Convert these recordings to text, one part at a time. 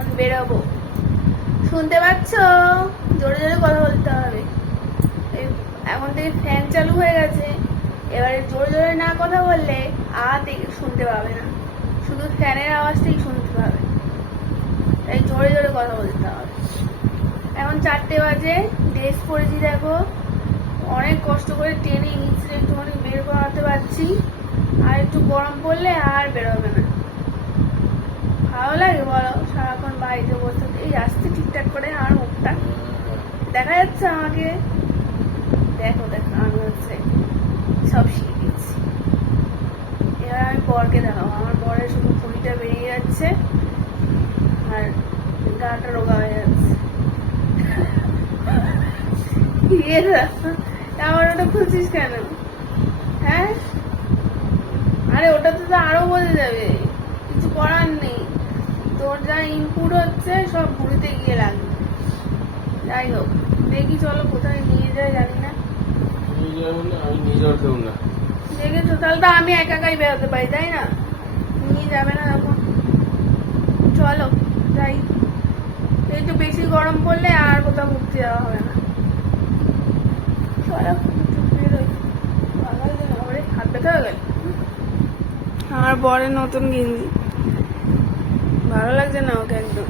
এখন বেরোবো। শুনতে পাচ্ছ? জোরে জোরে কথা বলতে হবে। এখন থেকে ফ্যান চালু হয়ে গেছে, এবারে জোরে জোরে না কথা বললে শুনতে পাবে না, শুধু ফ্যানের আওয়াজটাই শুনতে পাবে। তাই জোরে জোরে কথা বলতে হবে। এখন 4টে বাজে, ড্রেস পরেছি দেখো, অনেক কষ্ট করে টেনে নিচে একটুখানি বের করাতে পারছি। আর একটু গরম পড়লে আর বেরোবে না। ভালো লাগে বলো সারাক্ষণ বাড়িতে বসে? এই আসতে ঠিকঠাক করে আমার মুখটা দেখা যাচ্ছে আমাকে? দেখো দেখো, আমি হচ্ছে সব শিখে দিচ্ছি। এবার আমি বরকে দেখাবো। আমার বরের শুধু ভুঁড়িটা বেরিয়ে যাচ্ছে আর গাটা রোগা হয়ে যাচ্ছে। আমার ওটা খুলছিস কেন? হ্যাঁ, আরে ওটা তো আরো বোঝা যাবে, কিছু করার নেই। তোর যা ইনপুট হচ্ছে সব ভুঁড়িতে গিয়ে লাগবে। যাই হোক, দেখি চলো কোথায় নিয়ে যায় জানি না। দেখেছো, তাহলে তো আমি একাই বেরোতে পারি, তাই না? নিয়ে যাবে না তখন। চলো যাই, এই তো বেশি গরম পড়লে আর কোথাও ঘুরতে যাওয়া হবে না। চলো বেরোই। হাত ব্যথা হয়ে গেল। আমার বরের নতুন গেঞ্জি, ভালো লাগছে না ওকে একদম।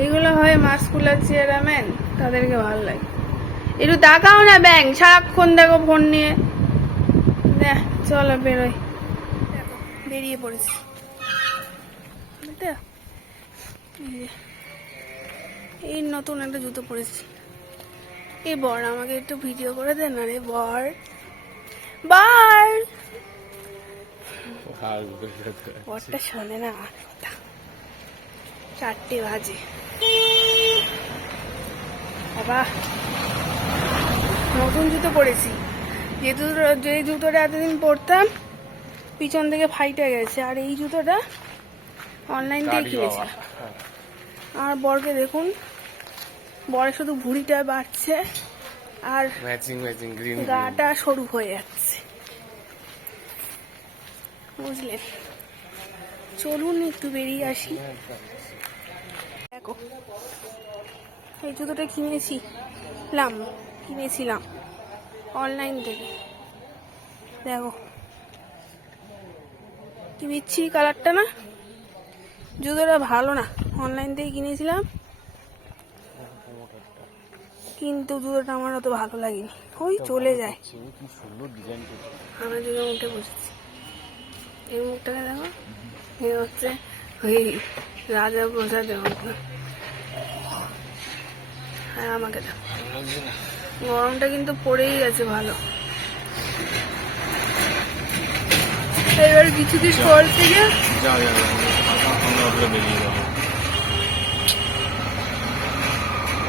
এইগুলো হয় মাস্কুলার চেয়ারম্যান, তাদেরকে ভালো লাগে। একটু তাকাও না ব্যাং, সারাক্ষণ দেখো ফোন নিয়ে। চলো বেরোই। দেখো বেরিয়ে পড়েছি। এই নতুন একটা জুতো পরেছি। এই বর আমাকে একটু ভিডিও করে দেন না রে বর। বর, বরটা শোনে না আমার কথা। 4টে বাজে বাবা। নতুন জুতো পরেছি, যে জুতোটা এতদিন পরতাম পিছন থেকে ফাইটে গেছে। আর এই জুতোটা অনলাইন থেকে কিনেছি। আর বরকে দেখুন, বরের শুধু ভুঁড়িটা বাড়ছে আর গাটা সরু হয়ে যাচ্ছে, বুঝলেন? চলুন একটু বেরিয়ে আসি। দেখো এই জুতোটা কিনেছিলাম অনলাইন থেকে। দেখো কি বিচ্ছিরি কালারটা না? জুতোটা ভালো না, অনলাইন থেকে কিনেছিলাম, কিন্তু জুতোটা আমার অত ভালো লাগেনি। ওই চলে যায়। আমরা দুজন উঠে বসেছি, এই মুখটাকে দেখো, এ হচ্ছে ওই রাজা প্রসাদের মতো। হ্যাঁ, আমাকে দেখো, গরমটা কিন্তু পড়েই গেছে ভালো। এবার কিছুদিন পর থেকে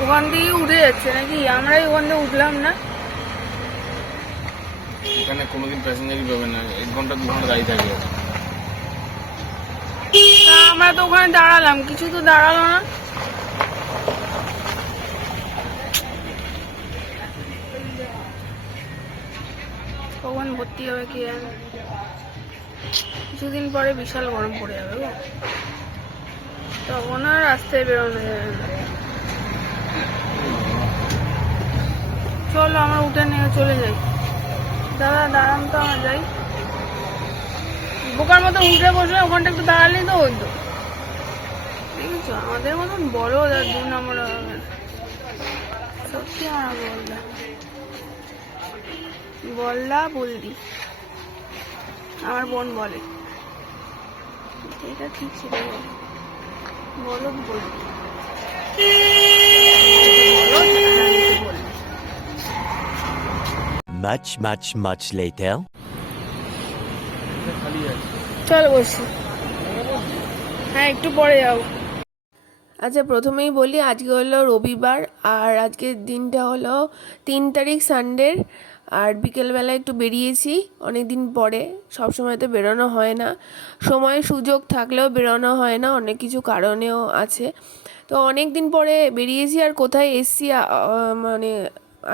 ওখান থেকে উঠে যাচ্ছে নাকি? আমরাই ওখান থেকে উঠলাম না। এখানে কোনোদিন প্যাসেঞ্জারই পাবে না, 1 ঘন্টা 2 ঘন্টা দাঁড়িয়ে থাকে। আমরা তো ওখানে দাঁড়ালাম, কিছু তো দাঁড়ালো না। কখন ভর্তি হবে কি জানে? কিছুদিন পরে বিশাল গরম পড়ে যাবে গো, তখন আর রাস্তায় বেরোনো যাবে না। চলো আমরা উঠে নিয়ে চলে যাই। দাদা দাঁড়ান তো, আমরা যাই। বোকার মতো উঠে বসে ওখানটা একটু দাঁড়ালেই তো হইতো। দেখেছো, আমাদের মতন বড় 2 নম্বর হবে না। সত্যি আমার বলদি আমার বোন বলে, এটা ঠিক ছিল, বলদ বলদি। Much later. চল বসি। হ্যাঁ, একটু পরে যাও। আচ্ছা, প্রথমেই বলি আজকে হলো রবিবার, আর আজকের দিনটা হলো 3 তারিখ সানডের। আর বিকেলবেলা একটু বেরিয়েছি অনেক দিন পরে। সবসময় তো বেরোনো হয় না, সময় সুযোগ থাকলেও বেরোনো হয় না, অনেক কিছু কারণেও আছে। তো অনেক দিন পরে বেরিয়েছি, আর কোথায় এসছি মানে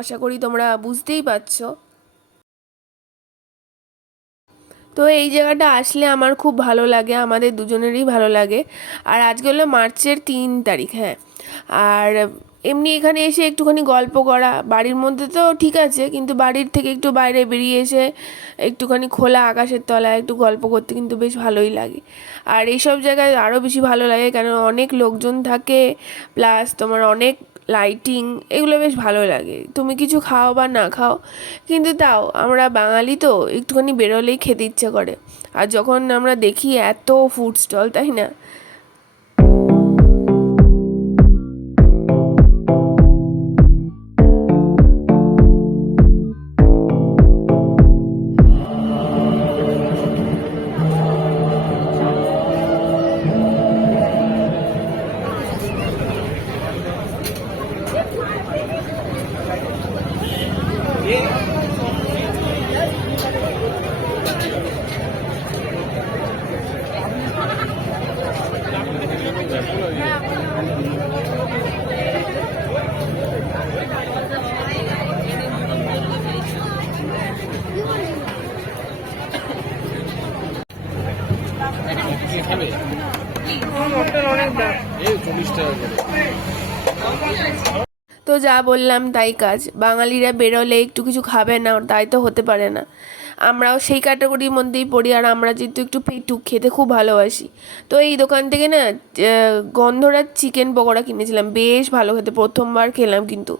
আশা করি তোমরা বুঝতেই পারছো। তো এই জায়গাটা আসলে আমার খুব ভালো লাগে, আমাদের দুজনেরই ভালো লাগে। আর আজকে হলো মার্চের 3 তারিখ, হ্যাঁ। আর এমনি এখানে এসে একটুখানি গল্প করা, বাড়ির মধ্যে তো ঠিক আছে, কিন্তু বাড়ির থেকে একটু বাইরে বেরিয়ে এসে একটুখানি খোলা আকাশের তলায় একটু গল্প করতে কিন্তু বেশ ভালোই লাগে। আর এইসব জায়গায় আরও বেশি ভালো লাগে, কারণ অনেক লোকজন থাকে, প্লাস তোমার অনেক লাইটিং, এগুলো বেশ ভালো লাগে। তুমি কিছু খাও বা না খাও, কিন্তু তাও আমরা বাঙালি তো একটুখানি বেরোলেই খেতে ইচ্ছে করে। আর যখন আমরা দেখি এত ফুড স্টল, তাই না? খাবে এই 40 টাকা করে। তো যা বললাম তাই কাজ, বাঙালিরা বেরোলে একটু কিছু খাবে না তাই তো হতে পারে না। আমরাও সেই ক্যাটাগরির মধ্যেই পড়ি, আর আমরা যেহেতু একটু পেটুক, খেতে খুব ভালোবাসি। তো এই দোকান থেকে না গন্ধরাজ চিকেন পকোড়া কিনেছিলাম, বেশ ভালো খেতে, প্রথমবার খেলাম। কিন্তু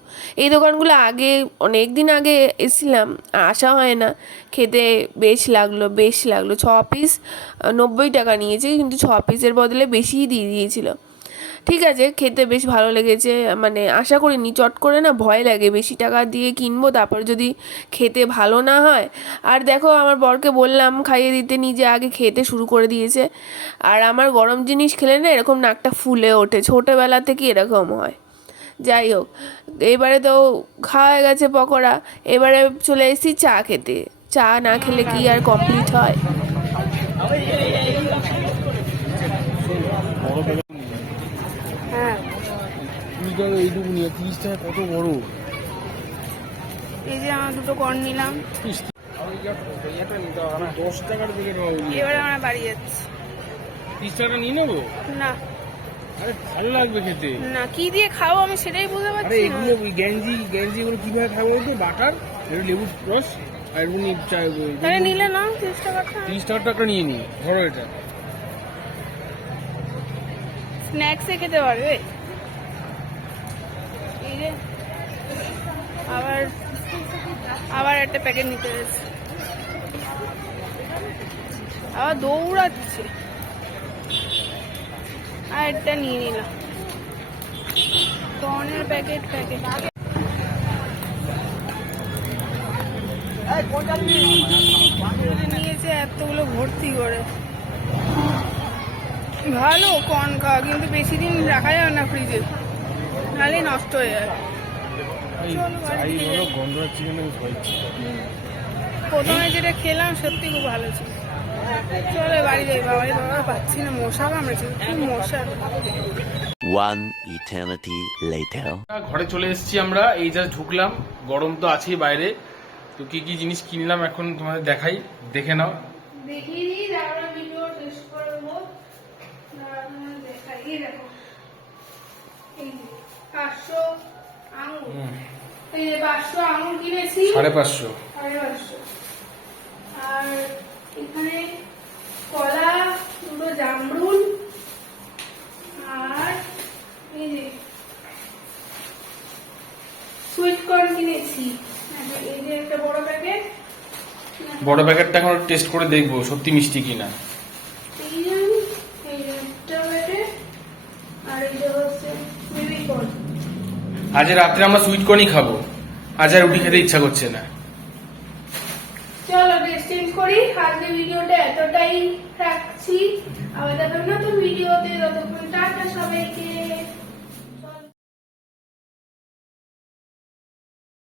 এই দোকানগুলো আগে অনেক দিন আগে এসেছিলাম, আসা হয় না, খেতে বেশ লাগলো, বেশ লাগলো। 6 পিস 90 টাকা নিয়েছে, কিন্তু 6 পিসের বদলে বেশিই দিয়ে দিয়েছিল। ঠিক আছে, খেতে বেশ ভালো লেগেছে, মানে আশা করিনি, চট করে না ভয় লাগে বেশি টাকা দিয়ে কিনবো, তারপর যদি খেতে ভালো না হয়। আর দেখো আমার বরকে বললাম খাইয়ে দিতে, নিজে আগে খেতে শুরু করে দিয়েছে। আর আমার গরম জিনিস খেলে না এরকম নাকটা ফুলে ওঠে, ছোটোবেলা থেকে এরকম হয়। যাই হোক, এবারে তো খাওয়া হয়ে গেছে পকোড়া, এবারে চলে এসেছি চা খেতে। চা না খেলে কি আর কমপ্লিট হয়? হ্যাঁ, এইটুকু নিয়ে 30 টাকা কত বড়। এই যে আমার দুটো কর্ন নিলাম, 10 টাকার দিকে এবারে আমরা বাড়ি যাচ্ছি। 30 টাকা নিয়ে নেবো? না আরে ভালো লাগবে খেতে। না, কি দিয়ে খাবো আমি সেটাই বুঝতে আরে পারছি না। এগুলো ওই গ্যাঞ্জি এগুলো কিভাবে খাবো বলতো? বাটার, একটু লেবুর রস আর এমনি তাহলে নিলে না 30 টাকাটা 30 টাকা নিয়ে নি, ধরো এটা। স্ন্যাক্সে খেতে পারবে। এই যে আবার আবার একটা প্যাকেট নিতে হয়েছে, আবার দৌড়াচ্ছে। আর একটা নিয়ে নিলাম কর্নের প্যাকেট। নিয়েছে এতগুলো ভর্তি করে। ভালো কর্ন খাওয়া, কিন্তু বেশি দিন রাখা যাবে না ফ্রিজে, নাহলে নষ্ট হয়ে যাবে। গন্ধরাজ চিকেন প্রথমে যেটা খেলাম সত্যি খুব ভালো ছিল। চলো বাড়ি যাই, বাবা পাচ্ছি না, মশা কামড়েছে, খুব মশা। One eternity later. ঘরে চলে এসেছি আমরা, এই জাস্ট ঢুকলাম, গরম তো আছেই বাইরে। তো কি কি জিনিস কিনলাম এখন তোমাদের দেখাই, দেখে নাও। দেখিয়ে দিই, তারপরে ভিডিও শেষ করবো। দেখাই, দেখো 500 আঙুর, এই যে 500 আঙুর কিনেছি, 550। আর এখানে কলা, দুটো জামরুল, আর এই যে সুইট কর্ন কিনেছি। এই যে একটা বড় প্যাকেট, বড় প্যাকেটটা এখন টেস্ট করে দেখবো সত্যি মিষ্টি কিনা। এই যে একটা প্যাকেট, আর এই যে হচ্ছে বেবি কর্ন। আজ রাত্রে আমরা সুইট কর্নই খাবো, আজ আর রুটি খেতে ইচ্ছা করছে না। চলো ড্রেস চেঞ্জ করি, আজকে ভিডিওটা এতটাই রাখছি, আবার দেখা নতুন ভিডিওতে, ততক্ষণ টাটা সবাইকে।